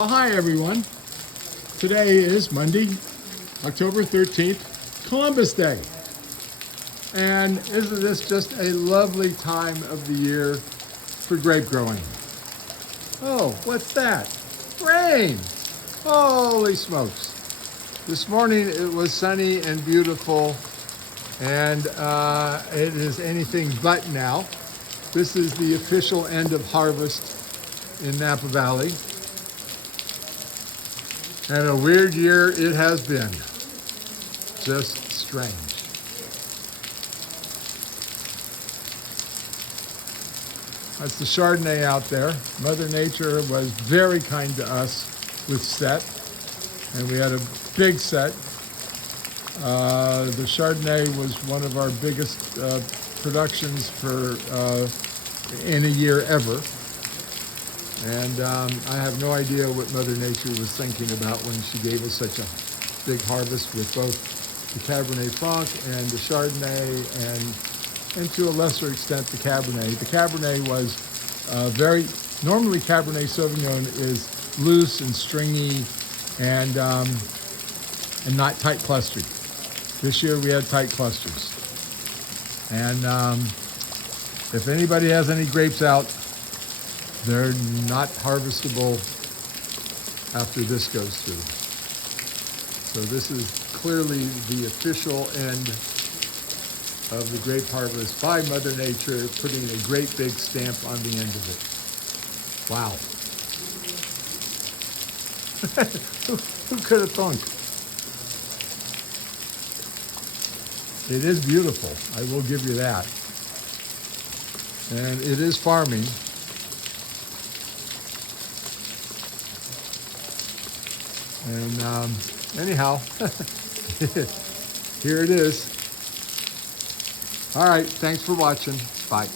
Well, hi everyone. Today is Monday, October 13th, Columbus Day. And isn't this just a lovely time of the year for grape growing? Oh, what's that? Rain! Holy smokes. This morning it was sunny and beautiful, and it is anything but now. This is the official end of harvest in Napa Valley. And a weird year it has been. Just strange. That's the Chardonnay out there. Mother Nature was very kind to us with set, and we had a big set. The Chardonnay was one of our biggest productions for in a year ever. And I have no idea what Mother Nature was thinking about when she gave us such a big harvest with both the Cabernet Franc and the Chardonnay and to a lesser extent the Cabernet. The Cabernet was normally Cabernet Sauvignon is loose and stringy and not tight clustered. This year we had tight clusters. And if anybody has any grapes out, they're not harvestable after this goes through. So this is clearly the official end of the grape harvest by Mother Nature, putting a great big stamp on the end of it. Wow. Who could have thunk? It is beautiful, I will give you that. And it is farming. And anyhow, here it is. All right, thanks for watching. Bye.